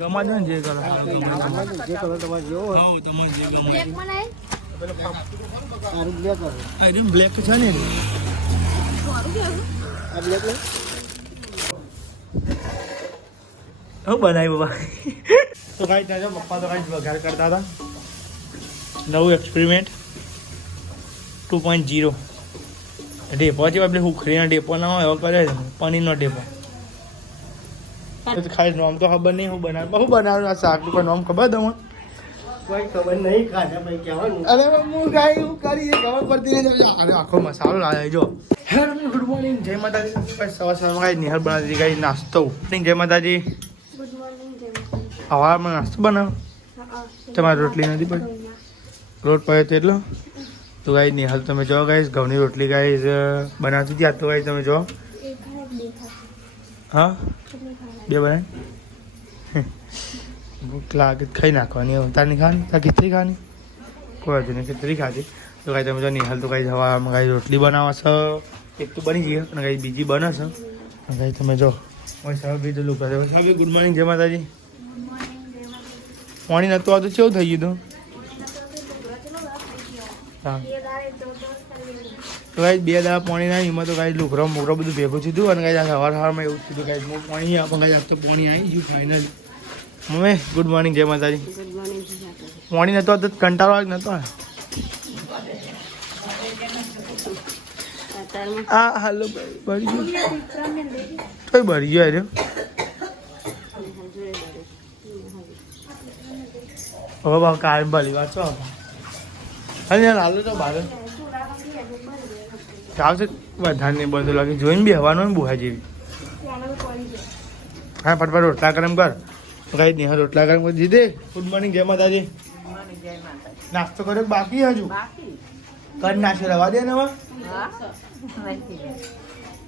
ગમા દે ને જે કલર જે કલર તમારે જેવો હોય. હા તમારે જે ગમે બ્લેકમાં નહીં આ બ્લેક હશે. આ રીમ બ્લેક છે ને સારું કેવું આ બ્લેક નહીં. હું બનાવી બાબા તો કાંઈ ત્યાં જો પપ્પા તો કાંઈ વઘાર કરતા હતા નવું એક્સપેરિમેન્ટ 2.0 ડેપો છે આપણે હુખરીનો ડેપો ના હોય એવો કરે છે પનીરનો ડેપો ખાઈ નામ તો ખબર નહીં હું બનાવું આ શાકનું કોઈ નામ ખબર તમને કોઈ ખબર નહીં ખાધા ભાઈ કહેવાનું. અરે હું ગાય એવું કરી ખબર પડતી નહીં અરે આખો મસાલો લાવે જો હેલો ગુડ મોર્નિંગ જય માતાજી સવાર સવારમાં કાંઈ નિહાર બનાવતી કાંઈ નાસ્તો જય માતાજી ગુડ મોર્નિંગ જય સવારમાં નાસ્તો બનાવો તમારી રોટલી નથી પડી રોટ પડ્યો તો એટલો તો ગાઈ નિહાલ તમે જો ગાઈશ ઘઉંની રોટલી ગાઈશ બનાવતી હતી આ તો ગાઈ તમે જો હા બે બનાવી ભૂખ લાગે ખાઈ નાખવાની તારની ખાવાની તાર ખીચડી ખાવાની કોઈ હતું નહીં ખીચડી ખાધી તો કાંઈ તમે જો નિહાલ તો કાંઈ હવામાં કાંઈ રોટલી બનાવવા છો એક તો બની ગઈ અને કાંઈ બીજી બને છે અને કાંઈ તમે જો હું સાહેબ બીજું લુક કરે સાહેબ ગુડ મોર્નિંગ જય માતાજી પાણી નહોતું આવતું કેવું થઈ ગયું હા તો કાંઈ બે દાડા પાણી ના એમાં તો કાંઈ લુકરો મોકરો બધું ભેગું થયું અને કાંઈ સવાર સવારમાં એવું થયું કાંઈ હું પાણી આપણે કાંઈ તો પાણી આવી ગયું ફાઇનલ મમ્મી ગુડ મોર્નિંગ જય માતાજી પાણી નહોતો તો કંટાળો જ નહોતો હા હાલો ભરી ગયું તોય ભરી ગયો અરે હવે બાબા કાયમ ભલી વાત છો અને હાલો તો બહાર ચાલશે વધારે નહીં બધું લાગે જોઈને બી હવાનું ને બુહા જેવી હા ફટફટ રોટલા ગરમ કર કઈ નહીં રોટલા ગરમ કરી દીધે ગુડ મોર્નિંગ જય માતાજી નાસ્તો કર્યો બાકી હજુ કર નાસ્તો રવા દે ને હવે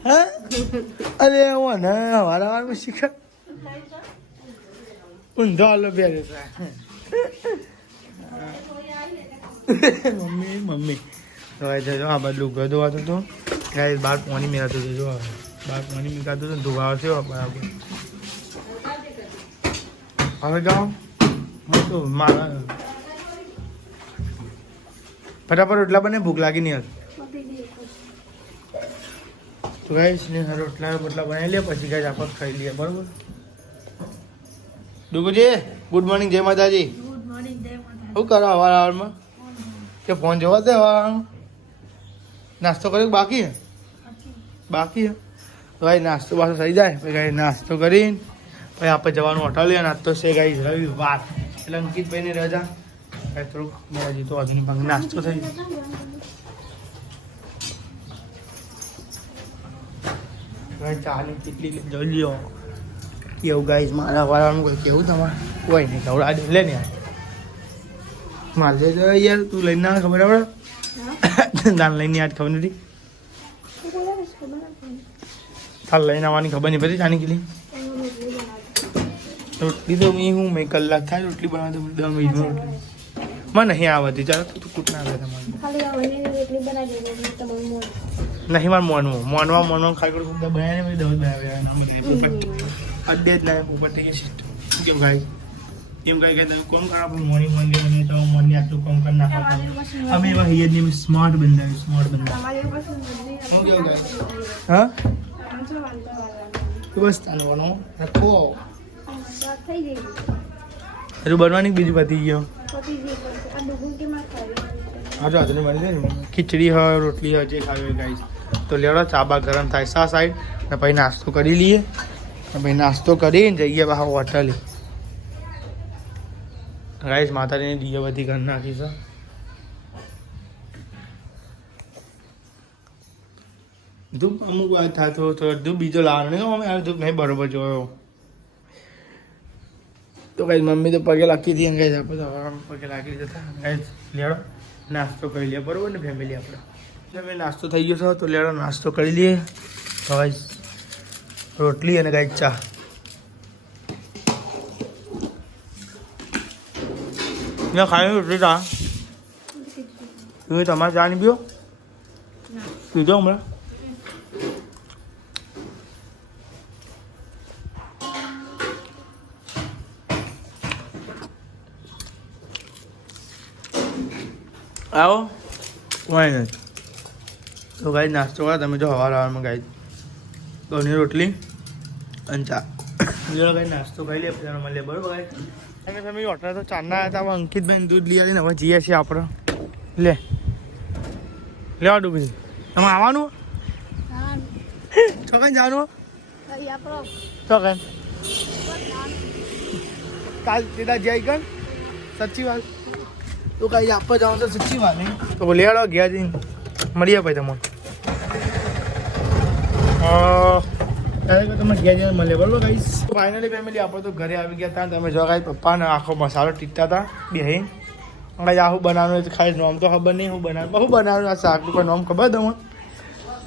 હા અરે હું ને હવારમાં શીખ ઊંધો હાલો બે મમ્મી હવે જજો આ બધું ગધવાતું હતું ગાય બાર પાણી મેળાતું હતું જો બાર પાણી મેળાતું હતું ધોવા આવશે બરાબર હવે જાઓ હું તો મારા ફટાફટ રોટલા બને ભૂખ લાગી નહીં હતી તો ગાઈશ ને રોટલા બનાવી લે પછી ગાય આપણે ખાઈ લઈએ બરોબર ડુગુજી ગુડ મોર્નિંગ જય માતાજી શું કરો હવારમાં કે ફોન જોવા દે નાસ્તો કર્યો બાકી બાકી તો ભાઈ નાસ્તો બાસ્તો થઈ જાય પછી ગાઈ નાસ્તો કરીને પછી આપણે જવાનું હોટલ લે નાસ્તો છે ગાઈ રવિવાર એટલે અંકિતભાઈની રજા કાંઈ થોડુંક મેં હજી તો હજુ નાસ્તો થઈ ગયો ચાની કેટલી જોઈ લ્યો કેવું ગાઈશ મારા વાળાનું કોઈ કેવું તમારે કોઈ નહીં ખવડા દે લે ને યાર મારે તો યાર તું લઈને ના ખબર આપણે દાન લઈને યાદ ખબર નથી તાર લઈને આવવાની ખબર નહીં પડી ચાની કેટલી રોટલી તો હું મેં કલાક થાય રોટલી બનાવતો 10 મિનિટમાં રોટલી મને નહીં આવતી ચાલો તું કૂટ ના આવે તમારે નહીં મારે મોનવા ખાઈ કરું બનાવીને મેં દવા બનાવ્યા અડ્ડે જ ના ઉપર થઈ ગયા કેમ ખાઈ એમ કઈ કે તમે કોણ કરો આપણે મોર્નિંગ બને તો મોર્નિંગ આટલું કામ કરી નાખો અમે એવા હૈયર ને સ્માર્ટ બંધાયું સ્માર્ટ બંધાયું શું કેવું ગાય હા બસ તાનવાનો રાખો હજુ બનવાની બીજી પતી ગયો હા જો આજની બની જાય ને ખીચડી હોય રોટલી હોય જે ખાવી હોય ગાઈસ તો લેવડો ચાબા ગરમ થાય સા સાઈડ ને પછી નાસ્તો કરી લઈએ ને પછી નાસ્તો કરીને જઈએ બહાર હોટલે ગાઈસ માતાજીની દીવાબત્તી કરી નાખી છે ધૂપ અમુક વાત થતો તો ધૂપ બીજો લાવવાનો નહીં અમે આ ધૂપ નહીં બરોબર જોયો તો ગાઈસ મમ્મી તો પગે લાગી હતી ગાઈસ આપણે તો પગે લાગી જતા ગાઈસ લેડો નાસ્તો કરી લઈએ બરોબર ને ફેમિલી આપણે તમે નાસ્તો થઈ ગયો છો તો લેડો નાસ્તો કરી લઈએ તો ગાઈસ રોટલી અને ગાઈસ ચા ના ખાઈ રોટલી ચા તમે તમારે ચા નહીં પીઓ પીધો હમણાં આવો કોઈ નહીં તો ગાઈ નાસ્તો કરો તમે જો હવારમાં ગાઈ ઘઉંની રોટલી અને ચા જો ગાઈ નાસ્તો ખાઈ લે પછી મળીએ બરોબર ગાઈ અને તમે હોટલ તો ચારના હતા હવે અંકિતભાઈ દૂધ લઈ આવીને હવે જઈએ છીએ આપણે લેવા ડૂબી તમે આવવાનું છો કઈ જવાનું છો કઈ કાલ સીધા જઈ કર સાચી વાત તો કઈ આપવા જવાનું તો સાચી વાત નહીં તો બોલે હેડો ગયા જઈને મળીએ ભાઈ તમને તમે ગયા જઈને મળીએ બરોબર ગાઈસ ફાઇનલી ફેમિલી આપણે તો ઘરે આવી ગયા હતા તમે જો ગાઈ પપ્પાને આખો મસાલો ટીકતા હતા બે ગાઈ આ હું બનાવવાનું ખાઈ નામ તો ખબર નહીં હું બનાવવાનું આ શાકનું કોઈ નામ ખબર તમને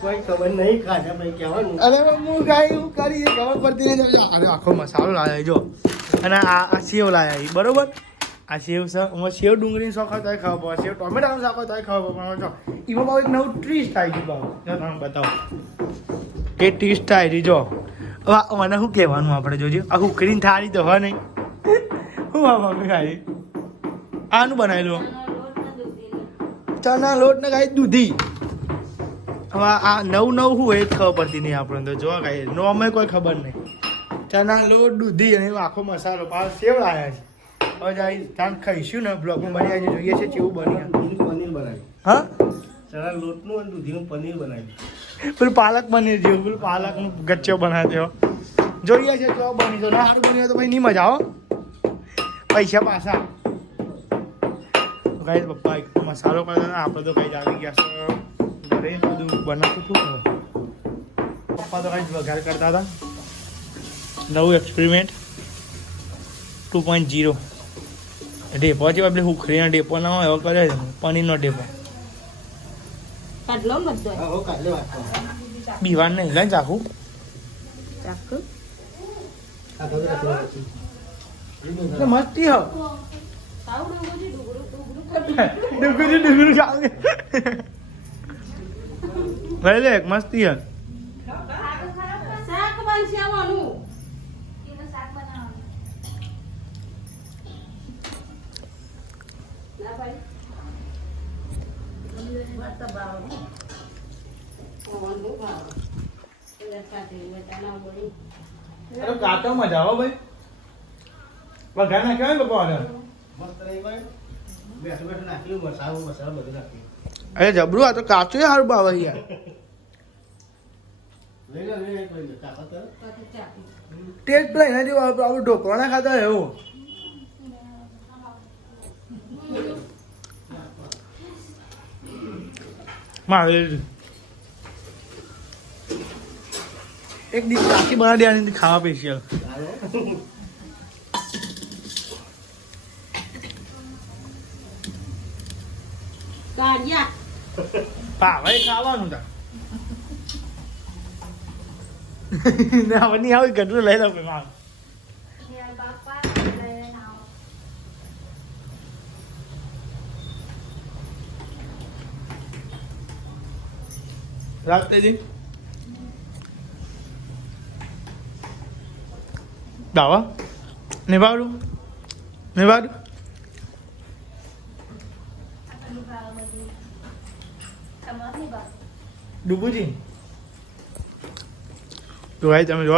કોઈ ખબર નહીં ખાધા પછી કહેવાનું અરે હું ગાઈ હું કરી ખબર પડતી નહીં અરે આખો મસાલો લાવ્યા જો અને આ સેવ લાવ્યા બરોબર આ સેવ છે એમાં સેવ ડુંગળીની શોખ હોય તો ખબર પડે સેવ ટોમેટાનું શાક હોય તો ખબર પડે જો એમાં બહુ એક નવું ટ્રીસ્ટ આવી ગયું બાબુ જો તમે બતાવો કે ટ્રીસ્ટ આવી જો મને શું કહેવાનું આપણે જોજો આ ઉખડીને થાળી તો હોય નહીં શું મમ્મી ખાઈ આનું બનાવેલું ચણા લોટ ને ખાઈ દૂધી હવે આ નવું શું હોય જ ખબર પડતી નહીં આપણે તો જોવા ખાઈએ નો અમે કોઈ ખબર નહીં ચણા લોટ દૂધી અને આખો મસાલો પાછો સેવ લાવ્યા છે હવે જાય ત્યાં ખાઈશું ને બ્લોગમાં બની આજે જોઈએ છે કેવું બની દૂધીનું પનીર બનાવ્યું હા ચણા લોટનું અને દૂધીનું પનીર બનાવ્યું પેલું પાલક પનીર જેવું પેલું પાલકનું ગચ્ચો બનાવ્યો જોઈએ છે કેવો બની જો ના સારું બન્યું તો ભાઈ નહીં મજા આવો પૈસા પાછા કઈ પપ્પા એક મસાલો કરતા હતા આપણે તો કઈ આવી ગયા છે ઘરે બધું બનાવતું હતું પપ્પા તો કઈ વઘાર કરતા હતા નવું એક્સપેરિમેન્ટ 2.0 ડેપો છે આપણે ઉખરીનો ડેપો ના હોય એવો કરે છે પનીરનો ડેપો કાઢલો બધો હો કાલે વાત કરો બીવાન નહીં લઈને ચાખું ચાકુ આ બધું રાખવાનું એટલે મસ્તી હો સાવ ડુંગળી ડુંગળી ચાલે ભાઈ લે મસ્તી હે શાક બનશે આવવાનું એનું શાક બનાવવાનું ના ભાઈ વાત બાવ ઓવાનું બાવ એટલે સાથે મજાના બોલી અરે કાતો મજા આવો ભાઈ વઘાર નાખ્યો ને પપ્પા મસ્ત રહી ભાઈ બેઠું બેઠું નાખ્યું મસાલો બધું નાખ્યું અરે જબરું આ તો કાચું સારું ભાવે યાર લઈ લે કોઈ કાકા તો ચાકુ ટેસ્ટ પેલા એના જેવું આપણે ઢોકળાના ખાતા એવું મારે એક દિવસ કાચી બનાવી દેવાની ખાવા સ્પેશિયલ કાઢ્યા ભાવે ખાવાનું તા હવે નહીં આવે ગટરું લઈ લો મારું બાપા રાખતેજી દાવા નિભાડું ડૂબુજી તો ભાઈ તમે જો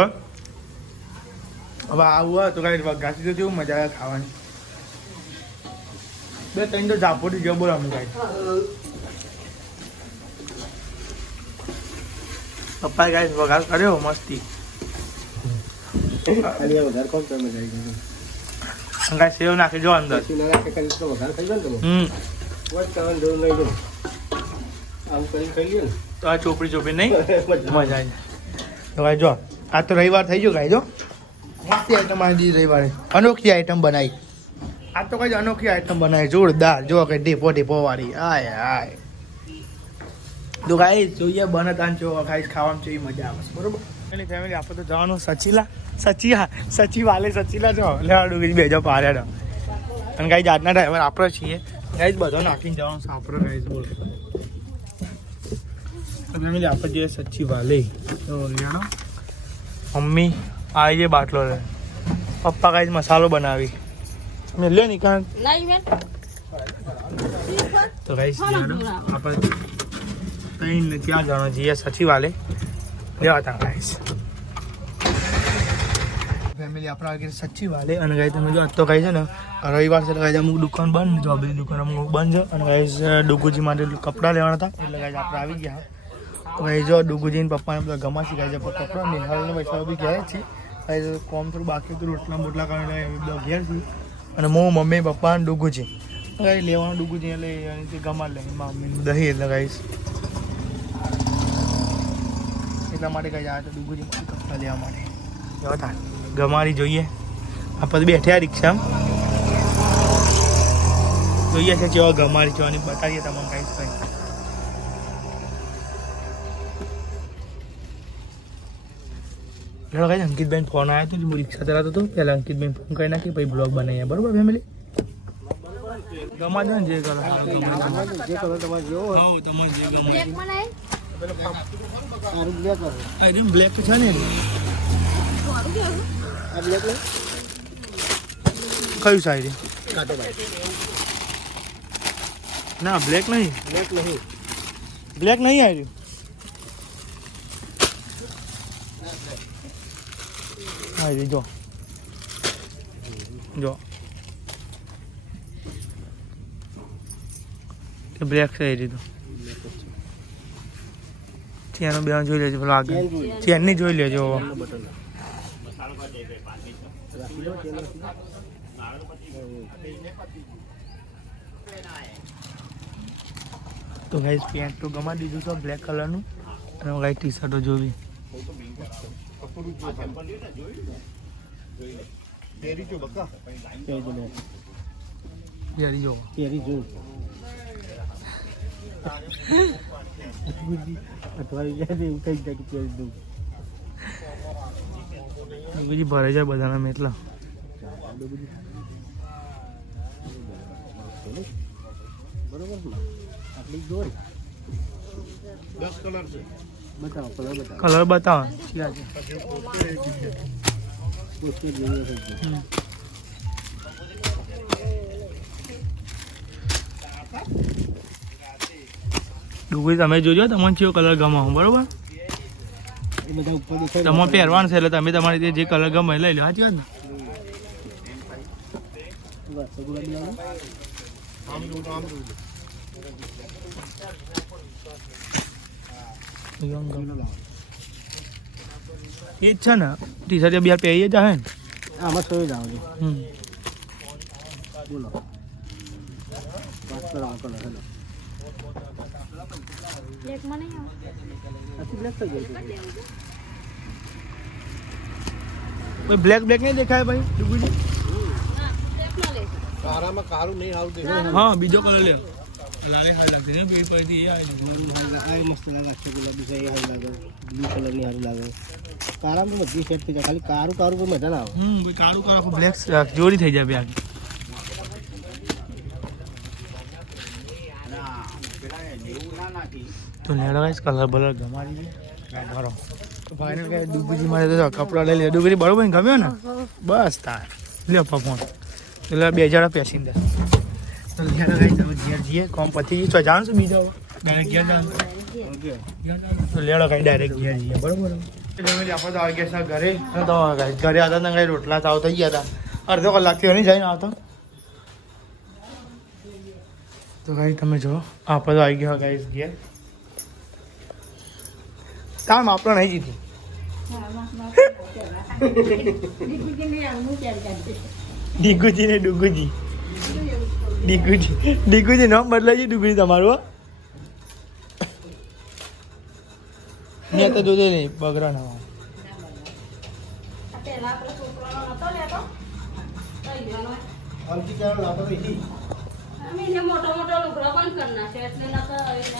હવે આવું હોય તો કાંઈ ઘાસી તો કેવું મજા આવે ખાવાની બે ત્રણ તો ઝાપોટી જેવો બોલો અમુક કાંઈ પપ્પાએ કાંઈ વઘાર કર્યો મસ્તી ખાલી વધારે કોણ તમે જઈ ગયું કાંઈ સેવ નાખી જો અંદર પછી ના રાખે કરી તો વધારે થઈ ગયો ને તમે વોટ કરવાનું જરૂર નહીં લો આવું કરીને ખાઈ લ્યો ને તો આ ચોપડી નહીં મજા મજા આવી જાય તો ભાઈ જો આ તો રવિવાર થઈ ગયો ગાઈ જો મસ્તી આઈટમ આવી દીધી રવિવારે અનોખી આઈટમ બનાવી આ તો કઈ અનોખી આઈટમ બનાવી જોરદાર જો કે ઢેપો વાળી આય આય તો ગાઈ જોઈએ બને તાન જો ખાઈ ખાવામાં કેવી મજા આવે છે બરોબર એની ફેમિલી આપણે તો જવાનું સચી વાલે સચીલા જો લેવા ડુંગળી બેજો પાર્યા અને ગાઈ આજના ડ્રાઈવર આપણે છીએ ગાઈ બધો નાખીને જવાનું છે આપણે ગાઈ બોલો ફેમિલી આપણે જઈએ સચ્ચી વાલે તો લેણો મમ્મી આવી જે બાટલો લે પપ્પા કાંઈ મસાલો બનાવી મેં લે નહીં કારણ લાઈ મેં તો ગાઈસ આપણે ત્યાં જવાનું છીએ સચિવાલય લેવા હતા ગાઈસ ફેમિલી આપણા આગળ સચિવાલય અને ગાઈસ તમે જો તો ગાઈસ છે ને રવિવાર છે ગાઈસ અમુક દુકાન બંધ જો બધી દુકાન અમુક બંધ છે અને ગાઈસ ડુગુજી માટે કપડાં લેવાના હતા એટલે ગાઈસ આપણે આવી ગયા તો ગાઈસ જો ડુગુજીને પપ્પાને બધા ગમાસી ગાઈસ આપણે કપડાં નિહાળને બેઠા બી ગયા છીએ ગાઈસ કોમ થોડું બાકી હતું રોટલા બોટલા કરીને બધા ઘેર છીએ અને હું મમ્મી પપ્પા અને ડુગુજી ગાઈસ લેવાનું ડુગુજી એટલે ગમા લે મમ્મીનું દહીં એટલે ગાઈસ એટલા માટે ગાઈસ આ તો ડુગુજી કપડાં લેવા માટે હતા ગમારી જોઈએ આપણે બેઠ્યા રિક્ષામાં જોઈએ છે જેવા ગમારી જોવાની બતાવીએ તમને કાંઈ કંઈ ચાલો કાંઈ અંકિતભાઈ ફોન આવ્યો હતો હું રિક્ષા ચલાવતો હતો પહેલાં અંકિતભાઈ ફોન કરી નાખી પછી બ્લોગ બનાવીએ બરાબર ફેમિલી ગમા દો ને જે કરો જે કલર તમારે જેવો હોય હા તમારે જે ગમે સારું બ્લેક બ્લેક છે ને આ બ્લેક ને કયું સાઈડ કાટો ભાઈ ના બ્લેક નહીં બ્લેક નહીં બ્લેક નહીં આવ્યું હા જો જો બ્લેક છે એ રીતું ચેનનો બે જોઈ લેજો પેલો આગળ ચેનની જોઈ લેજો તો ગાઈસ પેન્ટ તો ગમા દીધું છે બ્લેક કલરનું અને ગાઈસ ટી શર્ટો જોવી યારી જો કેરી જો અઠવાડિયું જાય એવું કઈ જાય કેરી દઉં બીજી ભરાઈ જાય બધાના મેટલા બરોબર ને આપણી જોઈ 10 કલર છે બતાવો કલર બતાવો કલર બતાવો ડુગરી તમે જોજો તમને કયો કલર ગમે બરોબર એ બધા ઉપર દેખાય તમારે પહેરવાનું છે એટલે તમે તમારી રીતે જે કલર ગમે લઈ લો સાચી વાત ને બસ ગુલાબી લાવો એ જ છે ને ટી શર્ટ બિહાર પહેરીએ જ આવે ને આમાં સોય જ આવજો હમ બોલો વાત કરો કલર હેલો બ્લેકમાં નહીં આવે આથી બ્લેક થઈ ગઈ ભાઈ બ્લેક બ્લેક નહીં દેખાય ભાઈ ડુગુજી કારામાં કારું નહીં આવતું હા બીજો કલર લે લાલે હાલ લાગતી ને પીળી પડી એ આવી આ મસ્ત લાગે છે ગુલાબી છે એ લાગે બ્લુ કલર ની હારું લાગે કારામાં તો બધી સેટ થઈ જાય ખાલી કારું કારું કોઈ મજા ના આવે ભાઈ કાળું કાળું બ્લેક જોડી થઈ જાય બે આગળ તો લેડો ગાઈસ કલર બલર ગમાડી દે મારો તો ફાઇનલ કે ડુગુજી મારે તો કપડા લઈ લે ડુગુજી બરોબર ને ગમ્યો ને બસ તાર લે ફોન એટલે 2000 પેસેન્જર તો લેડો ગાઈસ તમે ઘેર જઈએ કોમ પતી ગઈ તો જાણ છું બીજો ડાયરેક્ટ ઘેર જાણ તો લેડો ગાઈસ ડાયરેક્ટ ઘેર જઈએ બરોબર ફેમિલી આપણે તો આવી ગયા છે ઘરે તો ગાઈસ ઘરે આવતા ને ગાઈસ રોટલા ચાવ થઈ ગયા હતા અડધો કલાકથી નહીં જઈને આવતો તો ગાઈસ તમે જો આપણે તો આવી ગયા ગાઈસ ઘેર તાર માપડો નહીં જીતી ડીગુજી ને ડુગુજી ડીગુજી નામ બદલાય છે ડુગુજી તમારું મેં તો જોજે નહીં બગડા ના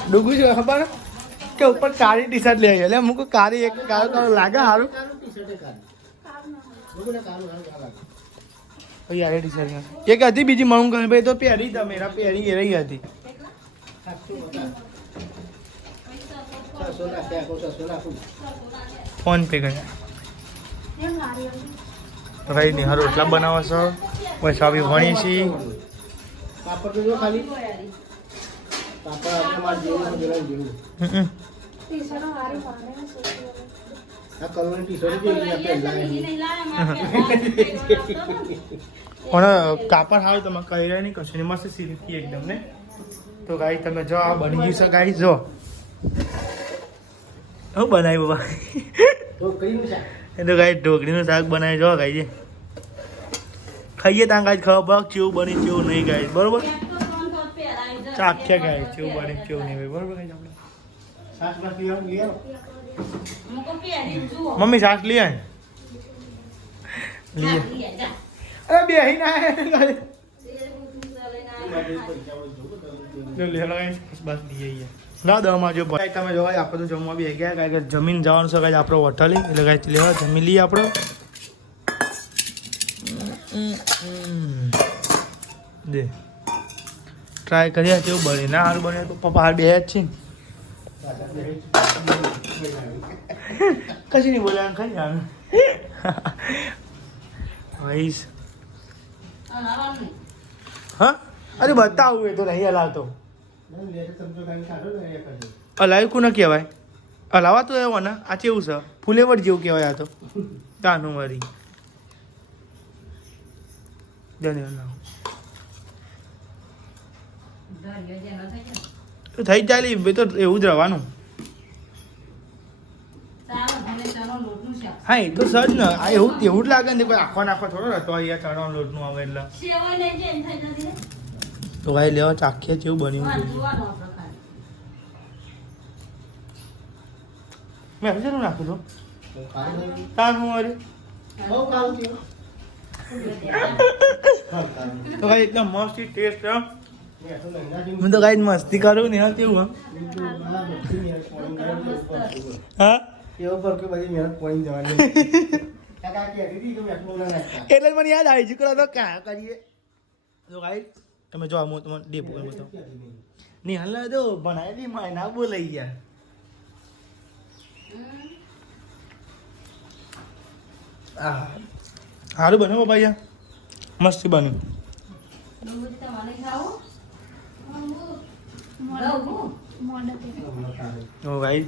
ડુગુજી ખબર કે ઉપર કાળી ટી શર્ટ લઈ એટલે અમુક કાળી એક કાળો કાળો લાગે સારું યાર ટી શર્ટ એક હતી બીજી મણું કરી ભાઈ તો પહેરી તમે પહેરી એ રહી હતી ફોન પે કર્યા ભાઈ નિહાર રોટલા બનાવો છો પછી આવી ભણી છીએ કાપડ તો જો ખાલી કાપડ આપણે માર જેવું જેવું જેવું ટી-શર્ટો હારી પાડે ને સોચી આ કલરની ટી-શર્ટ જે અહીંયા પણ કાપડ હાવ તમે કહી રહ્યા નહીં કશું નહીં, મસ્ત સિલ્કી એકદમ ને. તો ગાઈસ તમે જો આ બની ગયું છે ગાઈસ. જો હું બનાવ્યું બાબા તો કઈનું છે એ તો ગાઈસ ઢોકળીનું શાક બનાવી જો ગાઈસ. ખાઈએ ત્યાં ગાઈસ ખબર કેવું બની કેવું નહીં ગાઈસ, બરોબર. ચાખ્યા ગાઈસ કેવું બને કેવું નહીં ભાઈ, બરોબર ગાઈસ. આપણે સાસ બાસ લઈ આવો મમ્મી શાક લઈ આય લઈએ. અરે બેહી ના બસ લઈએ ના દવામાં જો ભાઈ તમે જોવા આપણે તો જમવા બી ગયા કારણ કે જમીન જવાનું છે કાંઈ આપણો હોટલ એટલે કાંઈ લેવા જમી લઈએ આપણે. દે ટ્રાય કરીએ કેવું બને, ના સારું બને તો પપ્પા હાર બે જ છે ને કશું નહીં બોલાવાનું ખાઈ જવાનું ભાઈશ. હા અરે બતાવું એ તો નહીં હલાવતો. હલાવ્યું કોને કહેવાય? હલાવા તો એવો ને આ કેવું છે ફુલેવર જેવું કહેવાય. આ તો તાનું મારી તો થઈ જાય ભાઈ, તો એવું જ રહેવાનું. હા એ તો સજ ને આ એવું એવું જ લાગે ને કોઈ આખો નાખો થોડો રહેતો અહીંયા ચણાનો લોટનું આવે એટલે. તો ભાઈ લેવા ચાખીએ કેવું બન્યું છે. મેં હજુ નાખું છું તાન હું અરે બહુ કાળું છે તો ભાઈ એકદમ મસ્ત ટેસ્ટ હું તો કાંઈ મસ્તી કરું ને કેવું હા એવું પર કે બધી મહેનત પડી જવાની કાકા કે દીદી કે મેં ના નાખતા એટલે મને યાદ આવી જ તો ક્યાં કરીએ. તો ભાઈ તમે જો હું તમને ડેપો કરી બતાવું નહીં હાલ તો બનાવેલી માય ના બોલાઈ ગયા. સારું બન્યું બાબા યાર, મસ્ત બન્યું. ઓ ભાઈ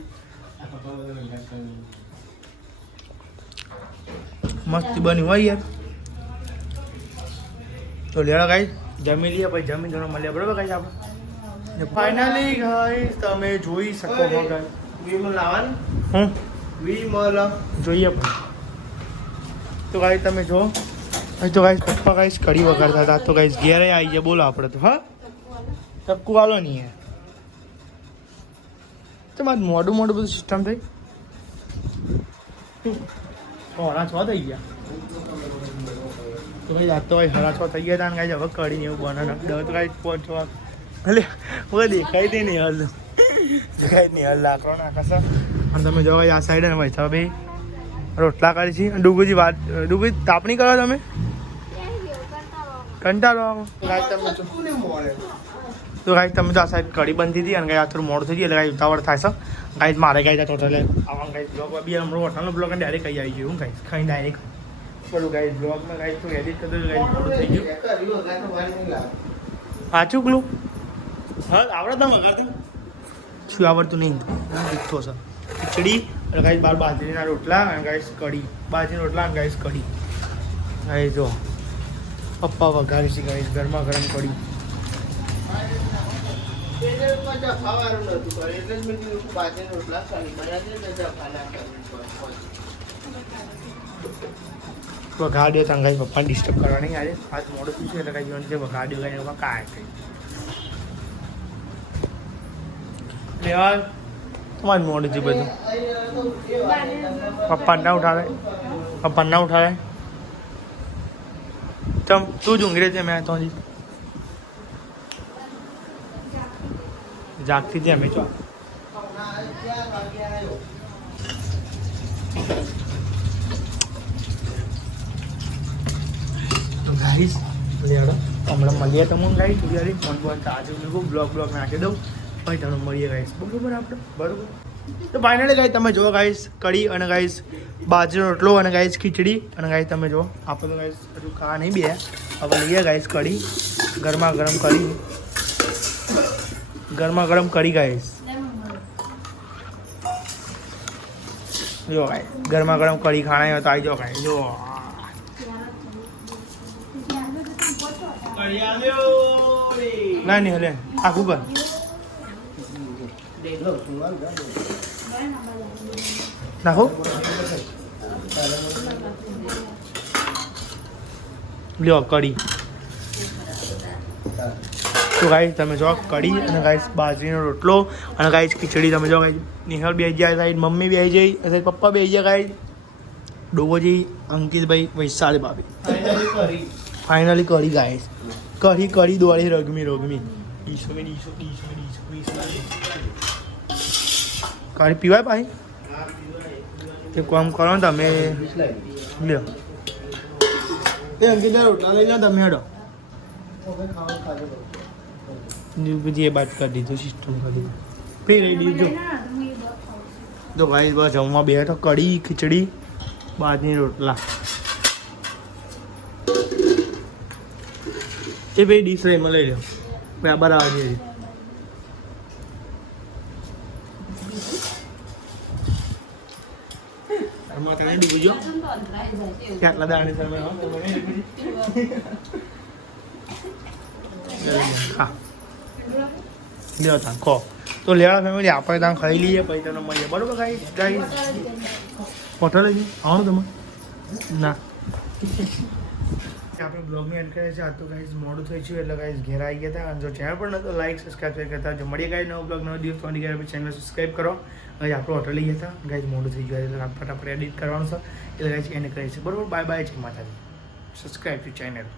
મસ્ત બન્યું હોય યાર. તો લેવા ગાઈસ જમી લઈએ પછી જમીન ઘણો મળ્યા બરાબર ગાઈસ આપણે. ફાઇનલી ગાઈસ તમે જોઈ શકો છો ગાઈસ વિમલ લાવવાનું હું વિમલ જોઈએ પણ. તો ગાઈસ તમે જો અહીં તો ગાઈસ પપ્પા ગાઈસ કઢી વગાડતા હતા તો ગાઈસ ઘેરે આવી જાય બોલો આપણે તો. હા ચક્કુ વાલો નહીં હે તો મારે મોડું મોડું બધું સિસ્ટમ થઈ હરા છ થઈ ગયા. તો ભાઈ આજ તો ભાઈ હરા છ થઈ ગયા હતા ને ગાઈસ હવે કઢી એવું બનાવે દસ તો ગાઈસ પહોંચવા એટલે હવે દેખાય તે નહીં હાલ દેખાય નહીં હાલ લાકડો નાખશે. અને તમે જો આ સાઈડ ને ભાઈ ભાઈ રોટલા કરી છે ડુગુજી વાત ડુગુજી તાપણી કરો તમે કંટાળો ગાય તમે તો ગાય તમે તો આ સાઈડ કઢી બનતી હતી અને ગાય આ થોડું મોડું થઈ ગયું એટલે ગાય ઉતાવળ થાય છે. ગાય મારે ગાય તો એટલે આવા ગાય બ્લોગ બી હમણાં હોટલનો બ્લોગ ડાયરેક્ટ કહી આવી ગયું ગાય ખાઈ ડાયરેક્ટ બધું ગાય બ્લોગમાં ગાય તો એડિટ કરતો ગાય મોડું થઈ ગયું. સાચું પેલું હા આવડે તમે વગાડતું શું આવડતું નહીં દીખતો છે. ખીચડી અને ગાઈસ બાર બાજરીના રોટલા અને ગાઈસ કઢી બાજરીના રોટલા અને ગાઈસ કઢી. ગાઈસ જો પપ્પા વઘારી છે ગાઈસ ગરમા ગરમ કઢી. વઘાડ્યો ત્યાં ગાઈસ પપ્પાને ડિસ્ટર્બ કરવા નહીં આજે આજ મોડું થયું છે એટલે ગાઈસ જે વઘાડ્યો ગાઈ એમાં કાંઈ થઈ લેવા તમારે મોડું છે બધું. પપ્પા ના ઉઠાવે પપ્પા ના ઉઠાવે તમ તું જ ઊંઘી છે મેં તો હજી જાગતી હતી અમે ચો. તો ગાઈસ લેડો હમણાં મળીએ તો હું ગાઈસ યાર ફોન બોન આજે હું બ્લોગ નાખી દઉં પછી તમે મળીએ ગાઈસ બરોબર આપણે બરોબર. તો ફાઇનલી ગાઈસ તમે જુઓ ગાઈસ કઢી અને ગાઈસ બાજરીનો રોટલો અને ગાઈસ ખીચડી અને ગાઈસ તમે જુઓ આપણે તો ગાઈસ હજુ ખાવા નહીં બે હવે લઈએ ગાઈસ કઢી ગરમા ગરમ કરી ગાઈસ જો ગાઈસ ગરમા ગરમ કરી ખાણા હોય તો આવી જાઓ ગાઈસ જો ના નહીં હલે આખું કર નાખો લ્યો કઢી તો ગાઈસ તમે જો કઢી અને ગાઈસ બાજરીનો રોટલો અને ગાઈસ ખીચડી તમે જો ગાઈસ નિહાલ બે ગયા સાઈડ મમ્મી બે જઈ સાઈડ પપ્પા બે ગયા ગાઈસ ડોબોજી અંકિતભાઈ વૈશાલ ભાભી ફાઇનલી કઢી ગાઈસ કઢી દોડી રગમી કઢી પીવાય ભાઈ તે કામ કરો ને તમે લ્યો એ અંકિતભાઈ રોટલા લઈ લો તમે હેડો પછી એ બાદ કરી દીધું સિસ્ટમ કરી દીધું ફ્રી રહી દીધું તો ભાઈ બસ જમવા બે તો કઢી ખીચડી બાજરી રોટલા એ ભાઈ ડીશ રહી લઈ લો ભાઈ આ બરાબર છે તને ડૂબી ગયો કેટલા દાણી તમે હા લ્યો તા કહો તો લેવા ફેમિલી આપણે ત્યાં ખાઈ લઈએ પછી તને મળીએ બરોબર ગાઈસ હોટલ લઈ આવવાનું તમે ના આપણે બ્લોગની એન્ડ કરીએ છીએ આ તો ગાઈસ મોડું થઈ ગયું એટલે ગાઈસ ઘેર આવી ગયા હતા અને જો ચેનલ પર નતો લાઈક સબસ્ક્રાઈબ કરતા જો મળીએ ગાઈસ નવો બ્લોગ નવો દિવસ વાળી ગયા પછી ચેનલ સબસ્ક્રાઈબ કરો હવે આપણે હોટલ લઈ ગયા હતા ગાઈસ મોડું થઈ ગયું એટલે ફટાફટ એડિટ કરવાનું છે એટલે ગાઈસ એને કરીએ છીએ બરોબર બાય બાય છે માતાજી સબસ્ક્રાઈબ ટુ ચેનલ